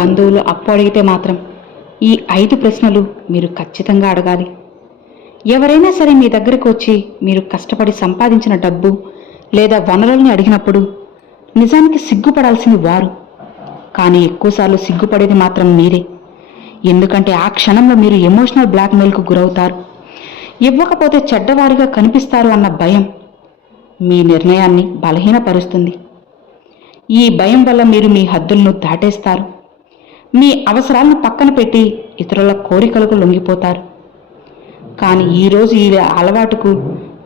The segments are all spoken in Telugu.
బంధువులు అప్పు అడిగితే మాత్రం ఈ 5 ప్రశ్నలు మీరు ఖచ్చితంగా అడగాలి. ఎవరైనా సరే మీ దగ్గరకు వచ్చి మీరు కష్టపడి సంపాదించిన డబ్బు లేదా వనరుల్ని అడిగినప్పుడు నిజానికి సిగ్గుపడాల్సింది వారు, కానీ ఎక్కువసార్లు సిగ్గుపడేది మాత్రం మీరే. ఎందుకంటే ఆ క్షణంలో మీరు ఎమోషనల్ బ్లాక్మెయిల్కు గురవుతారు. ఇవ్వకపోతే చెడ్డవారిగా కనిపిస్తారు అన్న భయం మీ నిర్ణయాన్ని బలహీనపరుస్తుంది. ఈ భయం వల్ల మీరు మీ హద్దులను దాటేస్తారు. మీ అవసరాలను పక్కన పెట్టి ఇతరుల కోరికలకు లొంగిపోతారు. కానీ ఈరోజు ఈ అలవాటుకు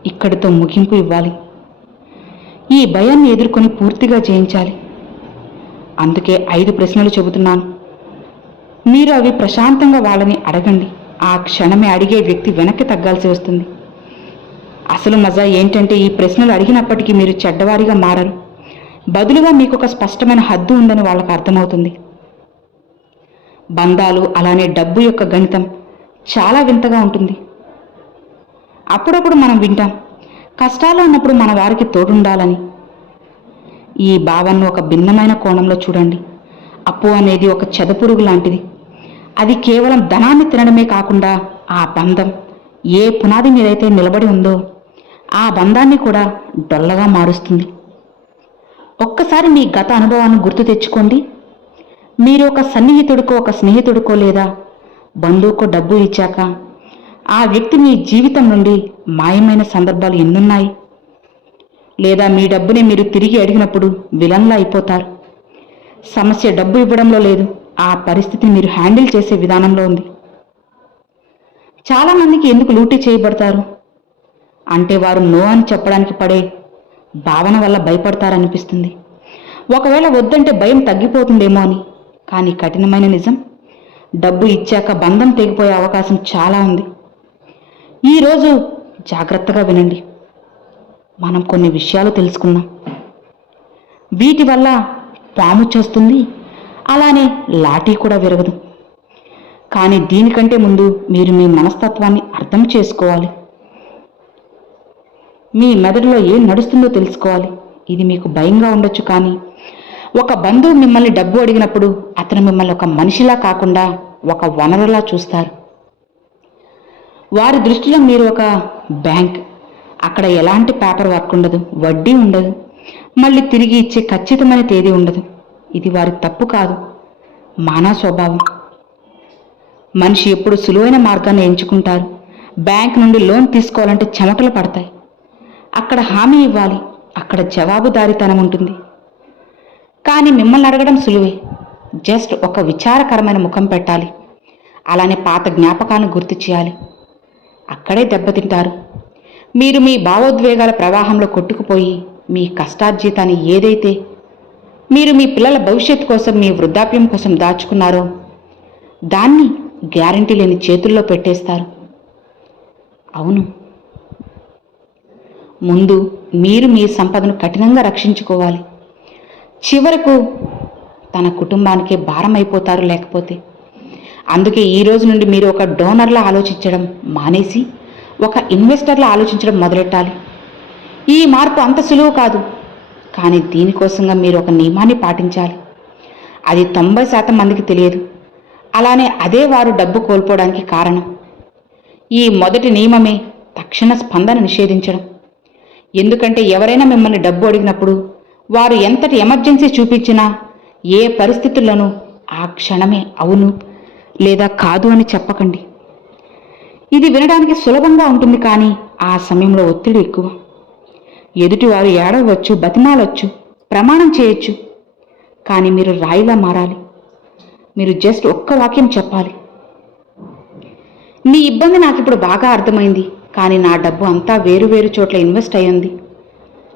ఇక్కడితో ముగింపు ఇవ్వాలి. ఈ భయాన్ని ఎదుర్కొని పూర్తిగా జయించాలి. అందుకే 5 ప్రశ్నలు చెబుతున్నాను. మీరు అవి ప్రశాంతంగా వాళ్ళని అడగండి. ఆ క్షణమే అడిగే వ్యక్తి వెనక్కి తగ్గాల్సి వస్తుంది. అసలు మజా ఏంటంటే ఈ ప్రశ్నలు అడిగినప్పటికీ మీరు చెడ్డవారిగా మారరు. బదులుగా మీకు ఒక స్పష్టమైన హద్దు ఉందని వాళ్ళకు అర్థమవుతుంది. బంధాలు అలానే డబ్బు యొక్క గణితం చాలా వింతగా ఉంటుంది. అప్పుడప్పుడు మనం వింటాం, కష్టాలు ఉన్నప్పుడు మన వారికి తోడుండాలని. ఈ భావాన్ని ఒక భిన్నమైన కోణంలో చూడండి. అప్పు అనేది ఒక చెదపురుగు లాంటిది. అది కేవలం ధనాన్ని తినడమే కాకుండా ఆ బంధం ఏ పునాది మీదైతే నిలబడి ఉందో ఆ బంధాన్ని కూడా డొల్లగా మారుస్తుంది. ఒక్కసారి మీ గత అనుభవాన్ని గుర్తు తెచ్చుకోండి. మీరు ఒక సన్నిహితుడికో ఒక స్నేహితుడికో లేదా బంధువుకో డబ్బు ఇచ్చాక ఆ వ్యక్తి మీ జీవితం నుండి మాయమైన సందర్భాలు ఎన్నున్నాయి? లేదా మీ డబ్బుని మీరు తిరిగి అడిగినప్పుడు విలన్లా అయిపోతారు. సమస్య డబ్బు ఇవ్వడంలో లేదు, ఆ పరిస్థితిని మీరు హ్యాండిల్ చేసే విధానంలో ఉంది. చాలామందికి ఎందుకు లూటీ చేయబడతారు అంటే వారు నో అని చెప్పడానికి పడే భావన వల్ల భయపడతారనిపిస్తుంది. ఒకవేళ వద్దంటే భయం తగ్గిపోతుందేమో అని. కానీ కఠినమైన నిజం, డబ్బు ఇచ్చాక బంధం తెగిపోయే అవకాశం చాలా ఉంది. ఈరోజు జాగ్రత్తగా వినండి. మనం కొన్ని విషయాలు తెలుసుకుందాం. వీటి వల్ల పాము చేస్తుంది, అలానే లాఠీ కూడా విరగదు. కానీ దీనికంటే ముందు మీరు మీ మనస్తత్వాన్ని అర్థం చేసుకోవాలి. మీ మెదడులో ఏం నడుస్తుందో తెలుసుకోవాలి. ఇది మీకు భయంగా ఉండొచ్చు, కానీ ఒక బంధువు మిమ్మల్ని డబ్బు అడిగినప్పుడు అతను మిమ్మల్ని ఒక మనిషిలా కాకుండా ఒక వనరులా చూస్తారు. వారి దృష్టిలో మీరు ఒక బ్యాంక్. అక్కడ ఎలాంటి పేపర్ వర్క్ ఉండదు, వడ్డీ ఉండదు, మళ్ళీ తిరిగి ఇచ్చే ఖచ్చితమైన తేదీ ఉండదు. ఇది వారి తప్పు కాదు, మానవ స్వభావం. మనిషి ఎప్పుడు సులువైన మార్గాన్ని ఎంచుకుంటారు. బ్యాంక్ నుండి లోన్ తీసుకోవాలంటే చెమటలు పడతాయి. అక్కడ హామీ ఇవ్వాలి, అక్కడ జవాబుదారీతనం ఉంటుంది. కానీ మిమ్మల్ని అడగడం సులువే. జస్ట్ ఒక విచారకరమైన ముఖం పెట్టాలి, అలానే పాత జ్ఞాపకాలను గుర్తు చేయాలి. అక్కడే దెబ్బతింటారు. మీరు మీ భావోద్వేగాల ప్రవాహంలో కొట్టుకుపోయి మీ కష్టార్జితాన్ని ఏదైతే మీరు మీ పిల్లల భవిష్యత్తు కోసం, మీ వృద్ధాప్యం కోసం దాచుకున్నారో దాన్ని గ్యారంటీ లేని చేతుల్లో పెట్టేస్తారు. అవును, ముందు మీరు మీ సంపదను కఠినంగా రక్షించుకోవాలి. చివరకు తన కుటుంబానికే భారం అయిపోతారు లేకపోతే. అందుకే ఈ రోజు నుండి మీరు ఒక డోనర్లా ఆలోచించడం మానేసి ఒక ఇన్వెస్టర్లా ఆలోచించడం మొదలెట్టాలి. ఈ మార్పు అంత సులువు కాదు, కానీ దీనికోసంగా మీరు ఒక నియమాన్ని పాటించాలి. అది 90% మందికి తెలియదు. అలానే అదే వారు డబ్బు కోల్పోవడానికి కారణం. ఈ మొదటి నియమమే తక్షణ స్పందన నిషేధించడం. ఎందుకంటే ఎవరైనా మిమ్మల్ని డబ్బు అడిగినప్పుడు వారు ఎంతటి ఎమర్జెన్సీ చూపించినా ఏ పరిస్థితుల్లోనూ ఆ క్షణమే అవును లేదా కాదు అని చెప్పకండి. ఇది వినడానికి సులభంగా ఉంటుంది, కానీ ఆ సమయంలో ఒత్తిడి ఎక్కువ. ఎదుటివారు ఏడవచ్చు, బతిమాలొచ్చు, ప్రమాణం చేయొచ్చు, కానీ మీరు రాయిలా మారాలి. మీరు జస్ట్ ఒక్క వాక్యం చెప్పాలి. నీ ఇబ్బంది నాకు ఇప్పుడు బాగా అర్థమైంది, కానీ నా డబ్బు అంతా వేరు వేరు చోట్ల ఇన్వెస్ట్ అయ్యింది.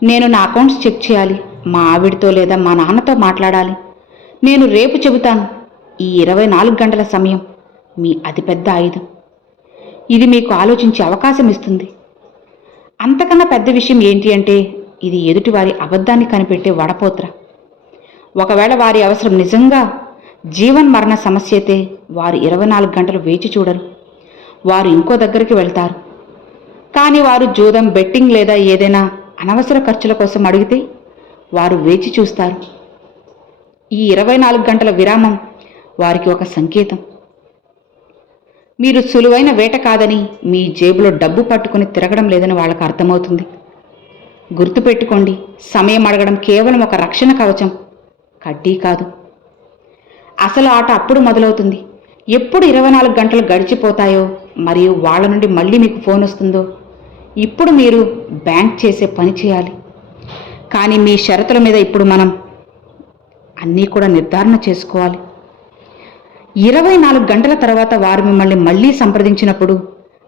నేను నా అకౌంట్స్ చెక్ చేయాలి, మా ఆవిడితో లేదా మా నాన్నతో మాట్లాడాలి. నేను రేపు చెబుతాను. ఈ 24 గంటల సమయం మీ అతిపెద్ద ఆయుధం. ఇది మీకు ఆలోచించే అవకాశం ఇస్తుంది. అంతకన్నా పెద్ద విషయం ఏంటి అంటే ఇది ఎదుటివారి అబద్ధాన్ని కనిపెట్టే వడపోత్ర. ఒకవేళ వారి అవసరం నిజంగా జీవన్మరణ సమస్య అయితే వారు 24 గంటలు వేచి చూడరు. వారు ఇంకో దగ్గరికి వెళ్తారు. కానీ వారు జూదం, బెట్టింగ్ లేదా ఏదైనా అనవసర ఖర్చుల కోసం అడిగితే వారు వేచి చూస్తారు. ఈ 24 గంటల విరామం వారికి ఒక సంకేతం. మీరు సులువైన వేట కాదని, మీ జేబులో డబ్బు పట్టుకుని తిరగడం లేదని వాళ్ళకు అర్థమవుతుంది. గుర్తుపెట్టుకోండి, సమయం అడగడం కేవలం ఒక రక్షణ కవచం, కడ్డీ కాదు. అసలు ఆట అప్పుడు మొదలవుతుంది ఎప్పుడు 24 గంటలు గడిచిపోతాయో మరియు వాళ్ళ నుండి మళ్ళీ మీకు ఫోన్ వస్తుందో. ఇప్పుడు మీరు బ్యాంక్ చేసే పని చేయాలి. కానీ మీ షరతుల మీద ఇప్పుడు మనం అన్నీ కూడా నిర్ధారణ చేసుకోవాలి. 24 గంటల తర్వాత వారు మిమ్మల్ని మళ్ళీ సంప్రదించినప్పుడు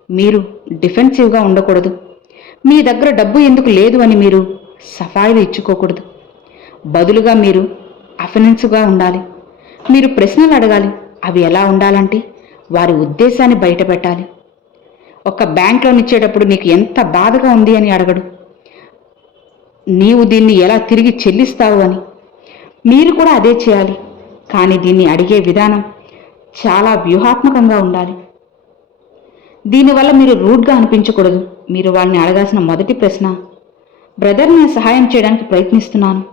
మీరు డిఫెన్సివ్గా ఉండకూడదు. మీ దగ్గర డబ్బు ఎందుకు లేదు అని మీరు సఫాయిలు ఇచ్చుకోకూడదు. బదులుగా మీరు అఫెన్సివ్గా ఉండాలి. మీరు ప్రశ్నలు అడగాలి. అవి ఎలా ఉండాలంటే వారి ఉద్దేశాన్ని బయట పెట్టాలి. ఒక బ్యాంక్ లోన్ ఇచ్చేటప్పుడు నీకు ఎంత బాధగా ఉంది అని అడగడు, నీవు దీన్ని ఎలా తిరిగి చెల్లిస్తావు అని. మీరు కూడా అదే చేయాలి. కానీ దీన్ని అడిగే విధానం చాలా వ్యూహాత్మకంగా ఉండాలి. దీనివల్ల మీరు రూడ్గా అనిపించకూడదు. మీరు వాళ్ళని అడగాల్సిన మొదటి ప్రశ్న, బ్రదర్, నేను సహాయం చేయడానికి ప్రయత్నిస్తున్నాను,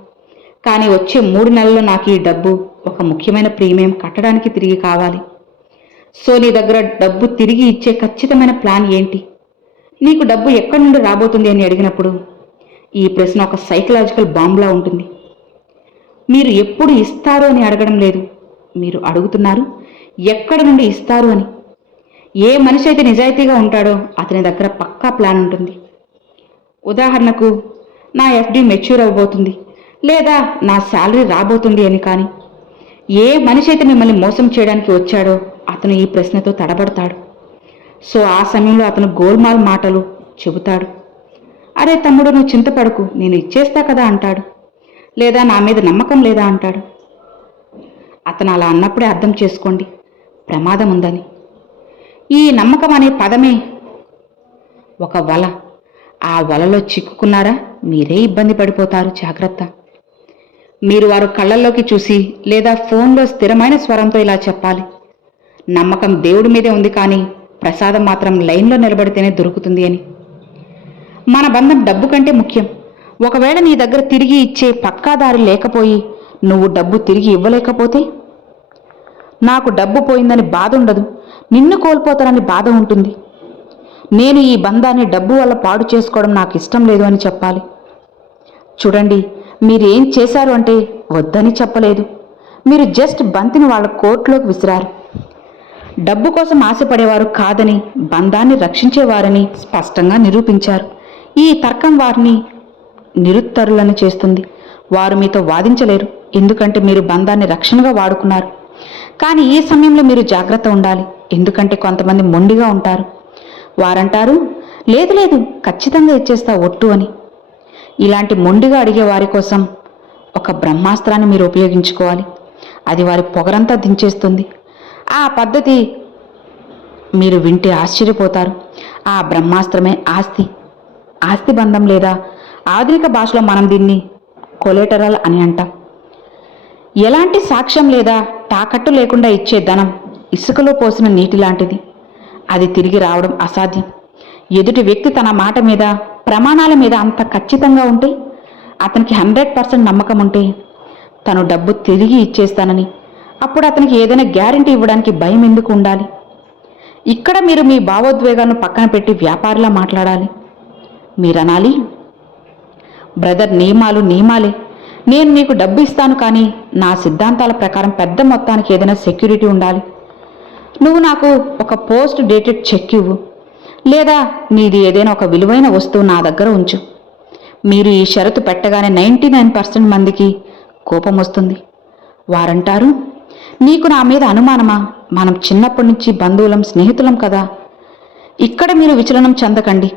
కానీ వచ్చే 3 నెలల్లో నాకు ఈ డబ్బు ఒక ముఖ్యమైన ప్రీమియం కట్టడానికి తిరిగి కావాలి. సో నీ దగ్గర డబ్బు తిరిగి ఇచ్చే ఖచ్చితమైన ప్లాన్ ఏంటి? నీకు డబ్బు ఎక్కడి నుండి రాబోతుంది అని అడిగినప్పుడు ఈ ప్రశ్న ఒక సైకలాజికల్ బాంబ్లా ఉంటుంది. మీరు ఎప్పుడు ఇస్తారు అని అడగడం లేదు, మీరు అడుగుతున్నారు ఎక్కడి నుండి ఇస్తారు అని. ఏ మనిషి అయితే నిజాయితీగా ఉంటాడో అతని దగ్గర పక్కా ప్లాన్ ఉంటుంది. ఉదాహరణకు, నా ఎఫ్డి మెచ్యూర్ అవ్వబోతుంది లేదా నా శాలరీ రాబోతుంది అని. కానీ ఏ మనిషి అయితే మిమ్మల్ని మోసం చేయడానికి వచ్చాడో అతను ఈ ప్రశ్నతో తడబడతాడు. సో ఆ సమయంలో అతను గోల్మాల్ మాటలు చెబుతాడు. అరే తమ్ముడు, నువ్వు చింతపడకు, నేను ఇచ్చేస్తా కదా అంటాడు. లేదా నా మీద నమ్మకం లేదా అంటాడు. అతను అలా అన్నప్పుడే అర్థం చేసుకోండి, ప్రమాదం ఉందని. ఈ నమ్మకం అనే పదమే ఒక వల. ఆ వలలో చిక్కుకున్నారా మీరే ఇబ్బంది పడిపోతారు. జాగ్రత్త. మీరు వారు కళ్ళల్లోకి చూసి లేదా ఫోన్లో స్థిరమైన స్వరంతో ఇలా చెప్పాలి, నమ్మకం దేవుడి మీదే ఉంది, కానీ ప్రసాదం మాత్రం లైన్లో నిలబడితేనే దొరుకుతుంది అని. మన బంధం డబ్బు కంటే ముఖ్యం. ఒకవేళ నీ దగ్గర తిరిగి ఇచ్చే పక్కాదారి లేకపోయి నువ్వు డబ్బు తిరిగి ఇవ్వలేకపోతే, నాకు డబ్బు పోయిందని బాధ ఉండదు, నిన్ను కోల్పోతానని బాధ ఉంటుంది. నేను ఈ బంధాన్ని డబ్బు వల్ల పాడు చేసుకోవడం నాకు ఇష్టం లేదు అని చెప్పాలి. చూడండి, మీరేం చేశారు అంటే వద్దని చెప్పలేదు, మీరు జస్ట్ బంతిని వాళ్ళ కోర్టులోకి విసిరారు. డబ్బు కోసం ఆశపడేవారు కాదని, బంధాన్ని రక్షించేవారని స్పష్టంగా నిరూపించారు. ఈ తర్కం వారిని నిరుత్తరులను చేస్తుంది. వారు మీతో వాదించలేరు, ఎందుకంటే మీరు బంధాన్ని రక్షణగా వాడుకున్నారు. కానీ ఈ సమయంలో మీరు జాగ్రత్త ఉండాలి, ఎందుకంటే కొంతమంది మొండిగా ఉంటారు. వారంటారు, లేదు లేదు, ఖచ్చితంగా ఇచ్చేస్తా ఒట్టు అని. ఇలాంటి మొండిగా అడిగే వారి కోసం ఒక బ్రహ్మాస్త్రాన్ని మీరు ఉపయోగించుకోవాలి. అది వారి పొగరంతా దించేస్తుంది. ఆ పద్ధతి మీరు వింటే ఆశ్చర్యపోతారు. ఆ బ్రహ్మాస్త్రమే ఆస్తి. ఆస్తి బంధం, లేదా ఆధునిక భాషలో మనం దీన్ని కొలేటరల్ అని అంటాం. ఎలాంటి సాక్ష్యం లేదా తాకట్టు లేకుండా ఇచ్చే ధనం ఇసుకలో పోసిన నీటి లాంటిది. అది తిరిగి రావడం అసాధ్యం. ఎదుటి వ్యక్తి తన మాట మీద, ప్రమాణాల మీద అంత ఖచ్చితంగా ఉంటే, అతనికి 100% నమ్మకం ఉంటే తను డబ్బు తిరిగి ఇచ్చేస్తానని, అప్పుడు అతనికి ఏదైనా గ్యారెంటీ ఇవ్వడానికి భయం ఎందుకు ఉండాలి? ఇక్కడ మీరు మీ భావోద్వేగాలను పక్కన పెట్టి వ్యాపారిలా మాట్లాడాలి. మీరనాలి, బ్రదర్, నియమాలు నియమాలే. నేను నీకు డబ్బు ఇస్తాను, కానీ నా సిద్ధాంతాల ప్రకారం పెద్ద మొత్తానికి ఏదైనా సెక్యూరిటీ ఉండాలి. నువ్వు నాకు ఒక పోస్ట్ డేటెడ్ చెక్ ఇవ్వు, లేదా నీది ఏదైనా ఒక విలువైన వస్తువు నా దగ్గర ఉంచు. మీరు ఈ షరతు పెట్టగానే 99% మందికి కోపం వస్తుంది. వారంటారు, నీకు నా మీద అనుమానమా? మనం చిన్నప్పటి నుంచి బంధువులం, స్నేహితులం కదా. ఇక్కడ మీరు విచలనం చెందకండి.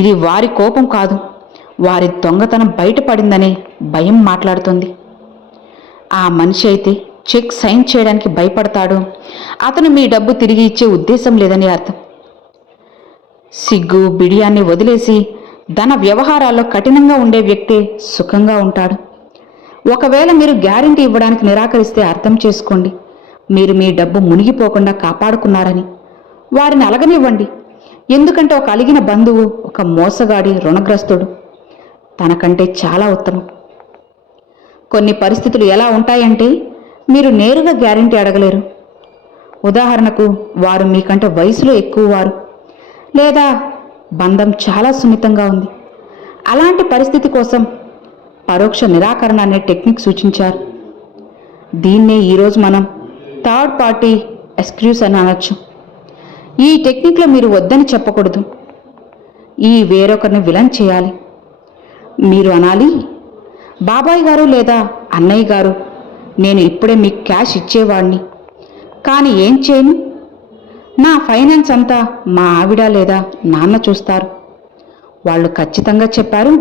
ఇది వారి కోపం కాదు, వారి దొంగతనం బయటపడిందనే భయం మాట్లాడుతుంది. ఆ మనిషి అయితే చెక్ సైన్ చేయడానికి భయపడతాడు, అతను మీ డబ్బు తిరిగి ఇచ్చే ఉద్దేశం లేదని అర్థం. సిగ్గు బిడియాన్ని వదిలేసి ధన వ్యవహారాల్లో కఠినంగా ఉండే వ్యక్తే సుఖంగా ఉంటాడు. ఒకవేళ మీరు గ్యారెంటీ ఇవ్వడానికి నిరాకరిస్తే అర్థం చేసుకోండి, మీరు మీ డబ్బు మునిగిపోకుండా కాపాడుకున్నారని. వారిని అలగనివ్వండి, ఎందుకంటే ఒక అలిగిన బంధువు ఒక మోసగాడి రుణగ్రస్తుడు తనకంటే చాలా ఉత్తమం. కొన్ని పరిస్థితులు ఎలా ఉంటాయంటే, మీరు నేరుగా గ్యారెంటీ అడగలేరు. ఉదాహరణకు వారు మీకంటే వయసులో ఎక్కువ వారు, లేదా బంధం చాలా సున్నితంగా ఉంది. అలాంటి పరిస్థితి కోసం పరోక్ష నిరాకరణ అనే టెక్నిక్ సూచించారు. దీన్నే ఈరోజు మనం థర్డ్ పార్టీ ఎక్స్క్యూజ్ అని అనొచ్చు. ఈ టెక్నిక్లో మీరు వద్దని చెప్పకూడదు, ఈ వేరొకరిని విలన్ చేయాలి. మీరు అనాలి, బాబాయ్ గారు లేదా అన్నయ్య గారు, నేను ఇప్పుడే మీకు క్యాష్ ఇచ్చేవాడిని, కానీ ఏం చేయను, నా ఫైనాన్స్ అంతా మా ఆవిడ లేదా నాన్న చూస్తారు. వాళ్ళు ఖచ్చితంగా చెప్పారు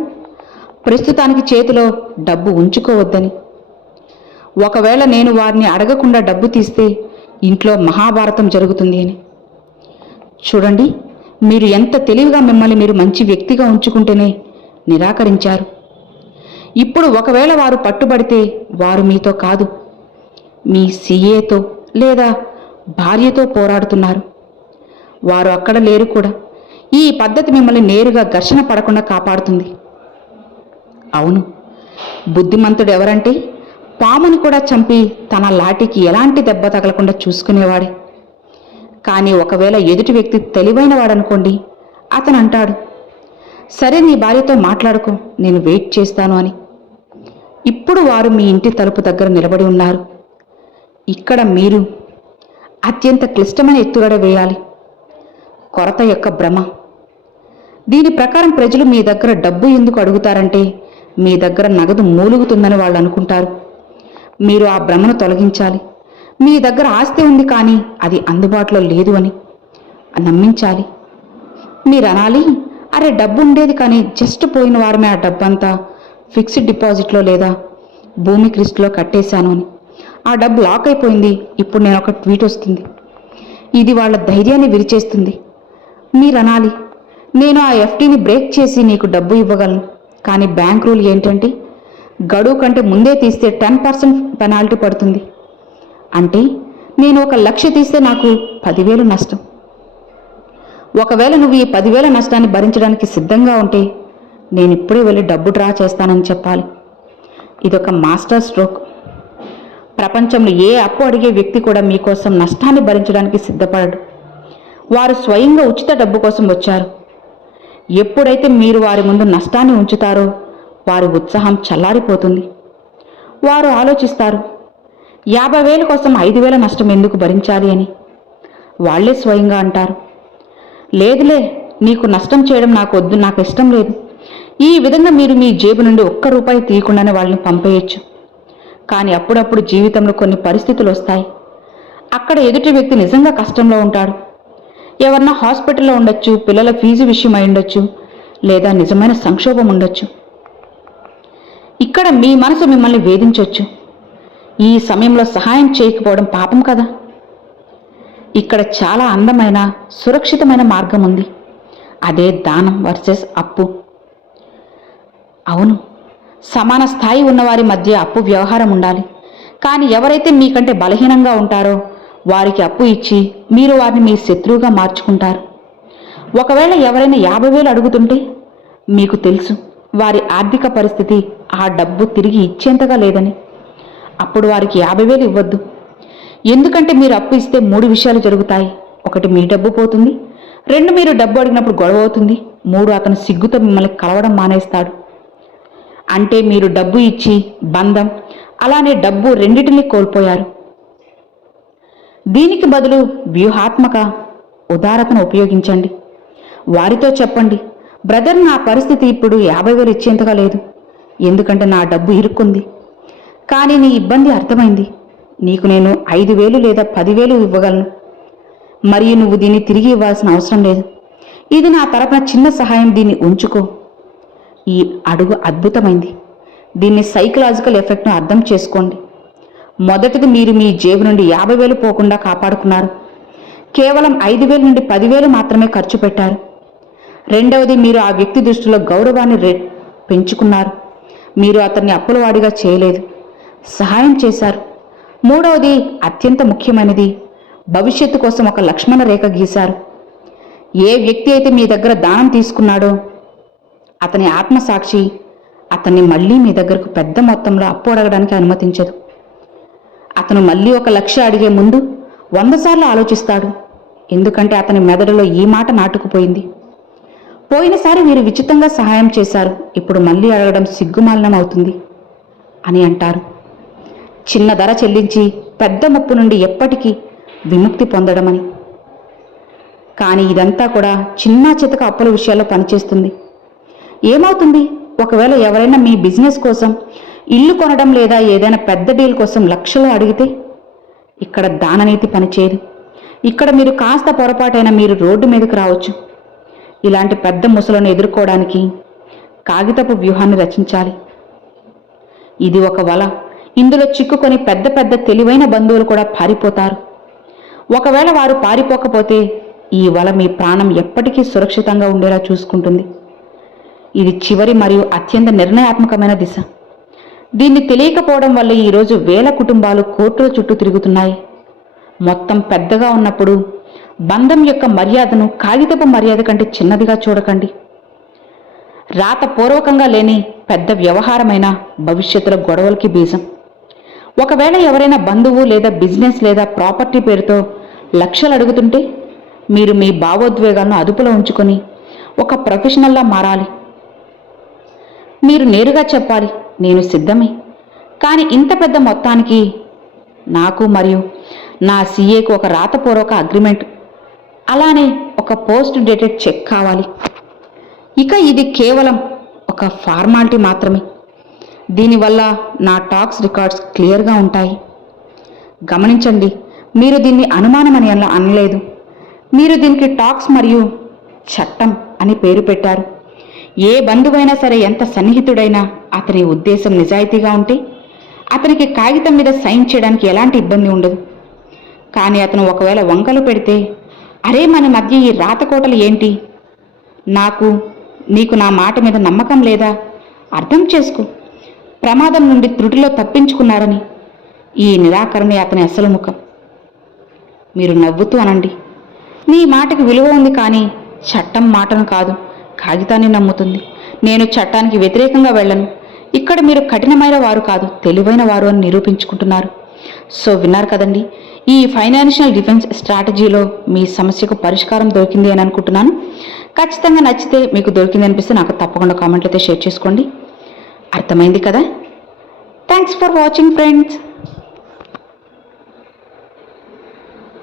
ప్రస్తుతానికి చేతిలో డబ్బు ఉంచుకోవద్దని. ఒకవేళ నేను వారిని అడగకుండా డబ్బు తీస్తే ఇంట్లో మహాభారతం జరుగుతుంది అని. చూడండి, మీరు ఎంత తెలివిగా మిమ్మల్ని మీరు మంచి వ్యక్తిగా ఉంచుకుంటేనే నిరాకరించారు. ఇప్పుడు ఒకవేళ వారు పట్టుబడితే వారు మీతో కాదు, మీ సీఏతో లేదా భార్యతో పోరాడుతున్నారు. వారు అక్కడ లేరు కూడా. ఈ పద్ధతి మిమ్మల్ని నేరుగా ఘర్షణ పడకుండా కాపాడుతుంది. అవును, బుద్ధిమంతుడు ఎవరంటే పాముని కూడా చంపి తన లాఠీకి ఎలాంటి దెబ్బ తగలకుండా చూసుకునేవాడే. కానీ ఒకవేళ ఎదుటి వ్యక్తి తెలివైన వాడనుకోండి, అతను అంటాడు, సరే నీ భార్యతో మాట్లాడుకో, నేను వెయిట్ చేస్తాను అని. ఇప్పుడు వారు మీ ఇంటి తలుపు దగ్గర నిలబడి ఉన్నారు. ఇక్కడ మీరు అత్యంత క్లిష్టమైన ఎత్తుగడ వేయాలి. కొరత యొక్క భ్రమ. దీని ప్రకారం ప్రజలు మీ దగ్గర డబ్బు ఎందుకు అడుగుతారంటే మీ దగ్గర నగదు మూలుగుతుందని వాళ్ళు అనుకుంటారు. మీరు ఆ భ్రమను తొలగించాలి. మీ దగ్గర ఆస్తి ఉంది కానీ అది అందుబాటులో లేదు అని నమ్మించాలి. మీరు అనాలి, అరే డబ్బు ఉండేది కానీ జస్ట్ పోయిన వారమే ఆ డబ్బంతా ఫిక్స్డ్ డిపాజిట్లో లేదా భూమి క్రిస్ట్లో కట్టేశాను అని. ఆ డబ్బు లాక్ అయిపోయింది, ఇప్పుడు నేను ఒక ట్వీట్ వస్తుంది, ఇది వాళ్ళ ధైర్యాన్ని విరిచేస్తుంది. మీరు అనాలి, నేను ఆ ఎఫ్డీని బ్రేక్ చేసి నీకు డబ్బు ఇవ్వగలను, కానీ బ్యాంక్ రూల్ ఏంటంటే గడువు కంటే ముందే తీస్తే 10% పెనాల్టీ పడుతుంది. అంటే నేను 1,00,000 తీస్తే నాకు 10,000 నష్టం. ఒకవేళ నువ్వు ఈ 10,000 నష్టాన్ని భరించడానికి సిద్ధంగా ఉంటే నేను ఇప్పుడే వెళ్ళి డబ్బు డ్రా చేస్తానని చెప్పాలి. ఇదొక మాస్టర్ స్ట్రోక్. ప్రపంచంలో ఏ అప్పు అడిగే వ్యక్తి కూడా మీకోసం నష్టాన్ని భరించడానికి సిద్ధపడడు. వారు స్వయంగా ఉచిత డబ్బు కోసం వచ్చారు. ఎప్పుడైతే మీరు వారి ముందు నష్టాన్ని ఉంచుతారో వారి ఉత్సాహం చల్లారిపోతుంది. వారు ఆలోచిస్తారు, 50,000 కోసం 5,000 నష్టం ఎందుకు భరించాలి అని. వాళ్లే స్వయంగా అంటారు, లేదులే, నీకు నష్టం చేయడం నాకు వద్దు, నాకు ఇష్టం లేదు. ఈ విధంగా మీరు మీ జేబు నుండి ₹1 తీయకుండానే వాళ్ళని పంపేయచ్చు. కానీ అప్పుడప్పుడు జీవితంలో కొన్ని పరిస్థితులు వస్తాయి. అక్కడ ఎదుటి వ్యక్తి నిజంగా కష్టంలో ఉంటాడు. ఎవరన్నా హాస్పిటల్లో ఉండొచ్చు, పిల్లల ఫీజు విషయం అయి ఉండొచ్చు, లేదా నిజమైన సంక్షోభం ఉండొచ్చు. ఇక్కడ మీ మనసు మిమ్మల్ని వేధించవచ్చు. ఈ సమయంలో సహాయం చేయకపోవడం పాపం కదా. ఇక్కడ చాలా అందమైన సురక్షితమైన మార్గం ఉంది. అదే దానం వర్సెస్ అప్పు. అవును, సమాన స్థాయి ఉన్నవారి మధ్య అప్పు వ్యవహారం ఉండాలి. కానీ ఎవరైతే మీకంటే బలహీనంగా ఉంటారో వారికి అప్పు ఇచ్చి మీరు వారిని మీ శత్రువుగా మార్చుకుంటారు. ఒకవేళ ఎవరైనా 50,000 అడుగుతుంటే మీకు తెలుసు వారి ఆర్థిక పరిస్థితి ఆ డబ్బు తిరిగి ఇచ్చేంతగా లేదని. అప్పుడు వారికి 50,000 ఇవ్వద్దు. ఎందుకంటే మీరు అప్పు ఇస్తే 3 విషయాలు జరుగుతాయి. 1, మీ డబ్బు పోతుంది. 2, మీరు డబ్బు అడిగినప్పుడు గొడవ అవుతుంది. 3, అతను సిగ్గుతో మిమ్మల్ని కలవడం మానేస్తాడు. అంటే మీరు డబ్బు ఇచ్చి బంధం అలానే డబ్బు రెండిటిని కోల్పోయారు. దీనికి బదులు వ్యూహాత్మక ఉదారతను ఉపయోగించండి. వారితో చెప్పండి, బ్రదర్, నా పరిస్థితి ఇప్పుడు 50,000 ఇచ్చేంతగా లేదు, ఎందుకంటే నా డబ్బు ఇరుక్కుంది. కానీ నీ ఇబ్బంది అర్థమైంది. నీకు నేను 5,000 లేదా 10,000 ఇవ్వగలను, మరియు నువ్వు దీన్ని తిరిగి ఇవ్వాల్సిన అవసరం లేదు. ఇది నా తరపున చిన్న సహాయం, దీన్ని ఉంచుకో. ఈ అడుగు అద్భుతమైంది. దీన్ని సైకలాజికల్ ఎఫెక్ట్ను అర్థం చేసుకోండి. మొదటిది, మీరు మీ జేబు నుండి 50,000 పోకుండా కాపాడుకున్నారు. కేవలం 5,000 నుండి 10,000 మాత్రమే ఖర్చు పెట్టారు. రెండవది, మీరు ఆ వ్యక్తి దృష్టిలో గౌరవాన్ని పెంచుకున్నారు. మీరు అతన్ని అప్పులవాడిగా చేయలేదు, సహాయం చేశారు. మూడవది, అత్యంత ముఖ్యమైనది, భవిష్యత్తు కోసం ఒక లక్ష్మణ రేఖ గీశారు. ఏ వ్యక్తి అయితే మీ దగ్గర దానం తీసుకున్నాడో అతని ఆత్మసాక్షి అతన్ని మళ్ళీ మీ దగ్గరకు పెద్ద మొత్తంలో అప్పు అడగడానికి అనుమతించదు. అతను మళ్ళీ ఒక లక్ష అడిగే ముందు 100 సార్లు ఆలోచిస్తాడు. ఎందుకంటే అతని మెదడులో ఈ మాట నాటుకుపోయింది. పోయినసారి మీరు విచిత్రంగా సహాయం చేశారు, ఇప్పుడు మళ్ళీ అడగడం సిగ్గుమాలినం అవుతుంది అని అంటారు. చిన్న ధర చెల్లించి పెద్ద ముప్పు నుండి ఎప్పటికీ విముక్తి పొందడమని. కానీ ఇదంతా కూడా చిన్న చితక అప్పుల విషయాల్లో పనిచేస్తుంది. ఏమవుతుంది ఒకవేళ ఎవరైనా మీ బిజినెస్ కోసం ఇల్లు కొనడం లేదా ఏదైనా పెద్ద డీల్ కోసం లక్షలు అడిగితే? ఇక్కడ దాననీతి పనిచేయదు. ఇక్కడ మీరు కాస్త పొరపాటైన మీరు రోడ్డు మీదకి రావచ్చు. ఇలాంటి పెద్ద ముసలను ఎదుర్కోవడానికి కాగితపు వ్యూహాన్ని రచించాలి. ఇది ఒక వల. ఇందులో చిక్కుకొని పెద్ద పెద్ద తెలివైన బంధువులు కూడా పారిపోతారు. ఒకవేళ వారు పారిపోకపోతే ఈ వల మీ ప్రాణం ఎప్పటికీ సురక్షితంగా ఉండేలా చూసుకుంటుంది. ఇది చివరి మరియు అత్యంత నిర్ణయాత్మకమైన దిశ. దీన్ని తెలియకపోవడం వల్ల ఈరోజు వేల కుటుంబాలు కోర్టుల చుట్టూ తిరుగుతున్నాయి. మొత్తం పెద్దగా ఉన్నప్పుడు బంధం యొక్క మర్యాదను కాగితపు మర్యాద కంటే చిన్నదిగా చూడకండి. రాతపూర్వకంగా లేని పెద్ద వ్యవహారమైన భవిష్యత్తులో గొడవలకి బీజం. ఒకవేళ ఎవరైనా బంధువు లేదా బిజినెస్ లేదా ప్రాపర్టీ పేరుతో లక్షలు అడుగుతుంటే మీరు మీ భావోద్వేగాలను అదుపులో ఉంచుకొని ఒక ప్రొఫెషనల్లా మారాలి. మీరు నేరుగా చెప్పాలి, నేను సిద్ధమే, కానీ ఇంత పెద్ద మొత్తానికి నాకు మరియు నా సీఏకు ఒక రాతపూర్వక అగ్రిమెంట్, అలానే ఒక పోస్ట్ డేటెడ్ చెక్ కావాలి. ఇక ఇది కేవలం ఒక ఫార్మాలిటీ మాత్రమే. దీనివల్ల నా టాక్స్ రికార్డ్స్ క్లియర్గా ఉంటాయి. గమనించండి, మీరు దీన్ని అనుమానం అని అలా అనలేదు. మీరు దీనికి టాక్స్ మరియు చట్టం అని పేరు పెట్టారు. ఏ బంధువైనా సరే, ఎంత సన్నిహితుడైనా, అతని ఉద్దేశం నిజాయితీగా ఉంటే అతనికి కాగితం మీద సైన్ చేయడానికి ఎలాంటి ఇబ్బంది ఉండదు. కానీ అతను ఒకవేళ వంకలు పెడితే, అరే మన మధ్య ఈ రాతకోటలు ఏంటి, నీకు నా మాట మీద నమ్మకం లేదా, అర్థం చేసుకో, ప్రమాదం నుండి త్రుటిలో తప్పించుకున్నారని. ఈ నిరాకరణే అతని అసలు ముఖం. మీరు నవ్వుతూ అనండి, నీ మాటకి విలువ ఉంది, కానీ చట్టం మాటను కాదు, కాగితాన్ని నమ్ముతుంది. నేను చట్టానికి వ్యతిరేకంగా వెళ్ళను. ఇక్కడ మీరు కఠినమైన వారు కాదు, తెలివైన వారు అని నిరూపించుకుంటున్నారు. సో విన్నారు కదండి, ఈ ఫైనాన్షియల్ డిఫెన్స్ స్ట్రాటజీలో మీ సమస్యకు పరిష్కారం దొరికింది అని అనుకుంటున్నాను. ఖచ్చితంగా నచ్చితే, మీకు దొరికింది అనిపిస్తే నాకు తప్పకుండా కామెంట్లతో షేర్ చేసుకోండి. అర్థమైంది కదా? Thanks for watching friends.